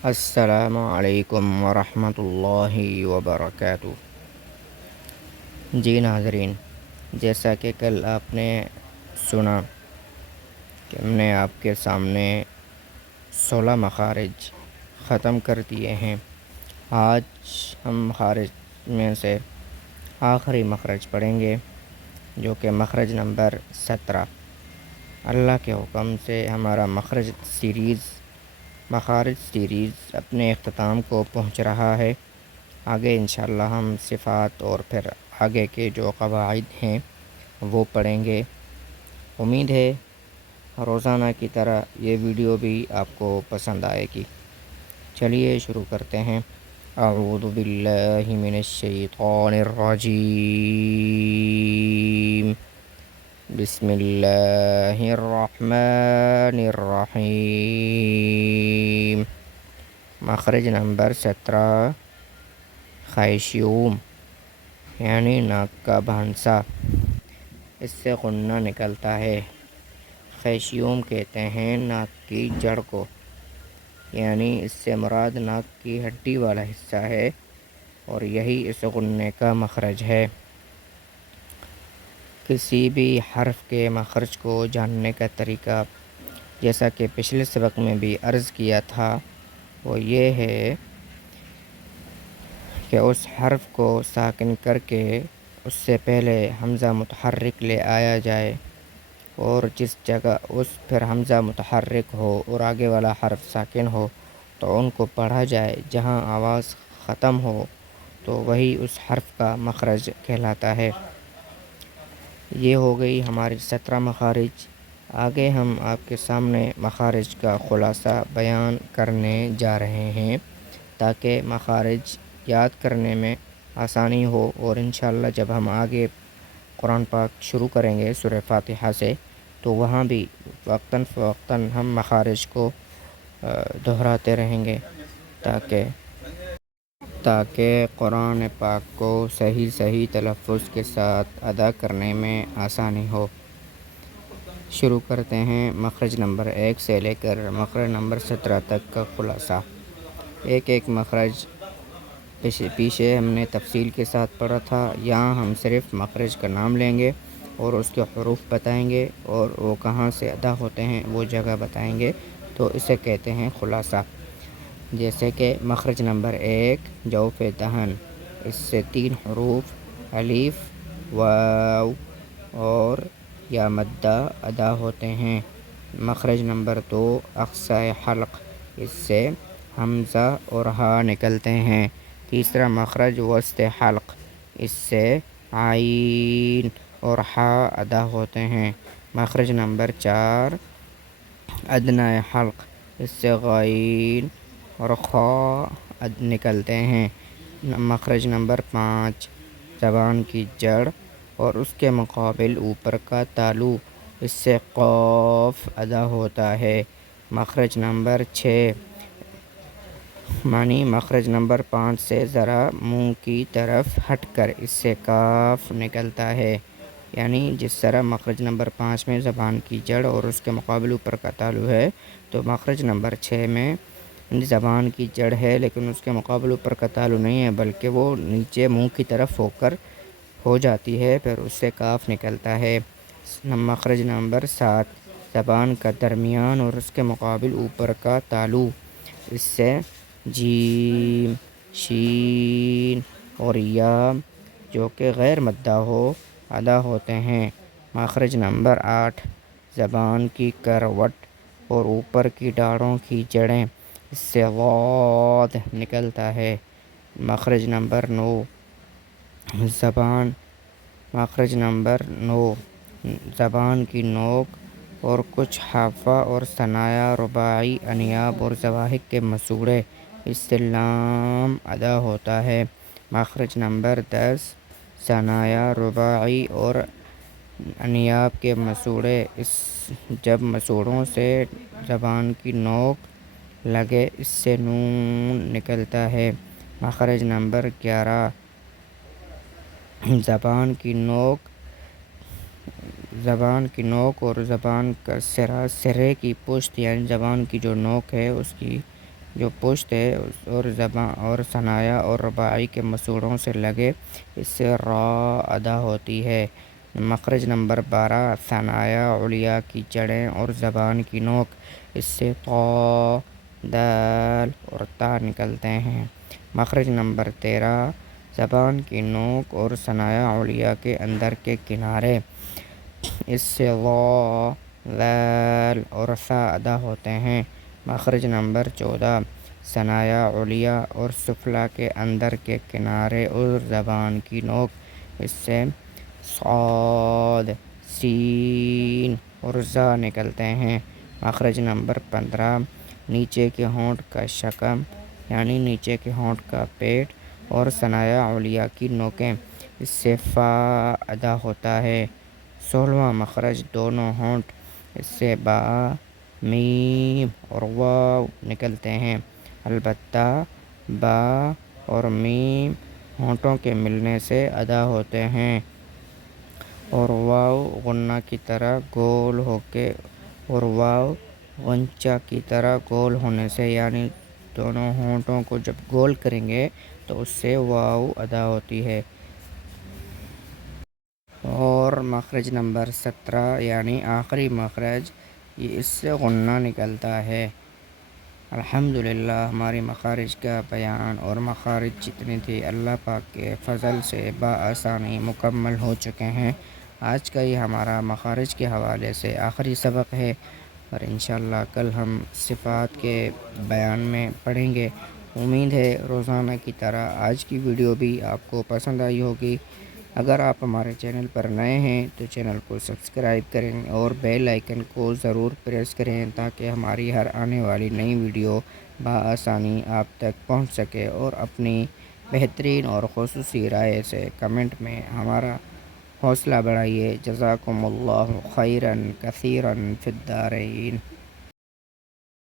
السلام علیکم ورحمۃ اللہ وبرکاتہ۔ جی ناظرین، جیسا کہ کل آپ نے سنا کہ ہم نے آپ کے سامنے 16 مخارج ختم کر دیے ہیں۔ آج ہم مخارج میں سے آخری مخرج پڑھیں گے، جو کہ مخرج نمبر 17۔ اللہ کے حکم سے ہمارا مخارج سیریز اپنے اختتام کو پہنچ رہا ہے۔ آگے انشاءاللہ ہم صفات اور پھر آگے کے جو قواعد ہیں وہ پڑھیں گے۔ امید ہے روزانہ کی طرح یہ ویڈیو بھی آپ کو پسند آئے گی۔ چلیے شروع کرتے ہیں۔ اعوذ باللہ من الشیطان الرجیم، بسم اللہ الرحمن الرحیم۔ مخرج نمبر 17، خیشیوم یعنی ناک کا بھانسا، اس سے غنہ نکلتا ہے۔ خیشیوم کہتے ہیں ناک کی جڑ کو، یعنی اس سے مراد ناک کی ہڈی والا حصہ ہے، اور یہی اس غنے کا مخرج ہے۔ کسی بھی حرف کے مخرج کو جاننے کا طریقہ، جیسا کہ پچھلے سبق میں بھی عرض کیا تھا، وہ یہ ہے کہ اس حرف کو ساکن کر کے اس سے پہلے حمزہ متحرک لے آیا جائے، اور جس جگہ پھر حمزہ متحرک ہو اور آگے والا حرف ساکن ہو تو ان کو پڑھا جائے۔ جہاں آواز ختم ہو تو وہی اس حرف کا مخرج کہلاتا ہے۔ یہ ہو گئی ہماری 17 مخارج۔ آگے ہم آپ کے سامنے مخارج کا خلاصہ بیان کرنے جا رہے ہیں، تاکہ مخارج یاد کرنے میں آسانی ہو، اور انشاءاللہ جب ہم آگے قرآن پاک شروع کریں گے سورہ فاتحہ سے، تو وہاں بھی وقتاً فوقتاً ہم مخارج کو دہراتے رہیں گے، تاکہ قرآن پاک کو صحیح تلفظ کے ساتھ ادا کرنے میں آسانی ہو۔ شروع کرتے ہیں مخرج نمبر 1 سے لے کر مخرج نمبر 17 تک کا خلاصہ۔ ایک مخرج پیچھے ہم نے تفصیل کے ساتھ پڑھا تھا، یہاں ہم صرف مخرج کا نام لیں گے اور اس کے حروف بتائیں گے، اور وہ کہاں سے ادا ہوتے ہیں وہ جگہ بتائیں گے، تو اسے کہتے ہیں خلاصہ۔ جیسے کہ مخرج نمبر 1 جوف دہن، اس سے 3 حروف الف، واو اور یا مدہ ادا ہوتے ہیں۔ مخرج نمبر 2 اقصی حلق، اس سے حمزہ اور ہا نکلتے ہیں۔ تیسرا مخرج وسط حلق، اس سے عین اور ہا ادا ہوتے ہیں۔ مخرج نمبر 4 ادنی حلق، اس سے غین اور خا نکلتے ہیں۔ مخرج نمبر 5 زبان کی جڑ اور اس کے مقابل اوپر کا تالو، اس سے قاف ادا ہوتا ہے۔ مخرج نمبر 6 مخرج نمبر 5 سے ذرا منہ کی طرف ہٹ کر اس سے کاف نکلتا ہے، یعنی جس طرح مخرج نمبر 5 میں زبان کی جڑ اور اس کے مقابل اوپر کا تالو ہے، تو مخرج نمبر 6 میں زبان کی جڑ ہے لیکن اس کے مقابل اوپر کا تالو نہیں ہے، بلکہ وہ نیچے منہ کی طرف ہو جاتی ہے، پھر اس سے کاف نکلتا ہے۔ مخرج نمبر 7 زبان کا درمیان اور اس کے مقابل اوپر کا تالو، اس سے جیم، شین اور یا جو کہ غیر مدہ ہو ادا ہوتے ہیں۔ مخرج نمبر 8 زبان کی کروٹ اور اوپر کی ڈاڑھوں کی جڑیں، اس سے غاد نکلتا ہے۔ مخرج نمبر 9 زبان کی نوک اور کچھ حافہ اور ثنایا رباعی انیاب اور زواحق کے مسوڑے، اس سے لام ادا ہوتا ہے۔ مخرج نمبر 10 ثنایا رباعی اور انیاب کے مسوڑے، جب مسوڑوں سے زبان کی نوک لگے اس سے نون نکلتا ہے۔ مخرج نمبر 11 زبان کی نوک اور زبان کا سرے کی پشت، یعنی زبان کی جو نوک ہے اس کی جو پشت ہے اور زبان اور ثنایا اور رباعی کے مسوڑوں سے لگے، اس سے را ادا ہوتی ہے۔ مخرج نمبر 12 ثنایا علیہ کی جڑیں اور زبان کی نوک، اس سے طا، دال اور تا نکلتے ہیں۔ مخرج نمبر 13 زبان کی نوک اور ثنایا علیہ کے اندر کے کنارے، اس سے ظا، ذال اور ثا ادا ہوتے ہیں۔ مخرج نمبر 14 ثنایا علیہ اور سفلی کے اندر کے کنارے اور زبان کی نوک، اس سے صاد، سین اور ظا نکلتے ہیں۔ مخرج نمبر 15 نیچے کے ہونٹ کا شکم یعنی نیچے کے ہونٹ کا پیٹ اور ثنایا علیہ کی نوکیں، اس سے فا ادا ہوتا ہے۔ 16واں مخرج دونوں ہونٹ، اس سے با، میم اور واو نکلتے ہیں۔ البتہ با اور میم ہونٹوں کے ملنے سے ادا ہوتے ہیں اور واو غنہ کی طرح گول ہونے سے، یعنی دونوں ہونٹوں کو جب گول کریں گے تو اس سے واو ادا ہوتی ہے۔ اور مخرج نمبر 17 یعنی آخری مخرج، اس سے غنہ نکلتا ہے۔ الحمدللہ ہماری مخارج کا بیان اور مخارج جتنی تھی اللہ پاک کے فضل سے بآسانی مکمل ہو چکے ہیں۔ آج کا یہ ہمارا مخارج کے حوالے سے آخری سبق ہے، اور انشاءاللہ کل ہم صفات کے بیان میں پڑھیں گے۔ امید ہے روزانہ کی طرح آج کی ویڈیو بھی آپ کو پسند آئی ہوگی۔ اگر آپ ہمارے چینل پر نئے ہیں تو چینل کو سبسکرائب کریں اور بیل آئیکن کو ضرور پریس کریں تاکہ ہماری ہر آنے والی نئی ویڈیو بآسانی آپ تک پہنچ سکے، اور اپنی بہترین اور خصوصی رائے سے کمنٹ میں ہمارا حوصلہ بڑھائیے۔ جزاکم اللہ خیراً کثیراً فی الدارین۔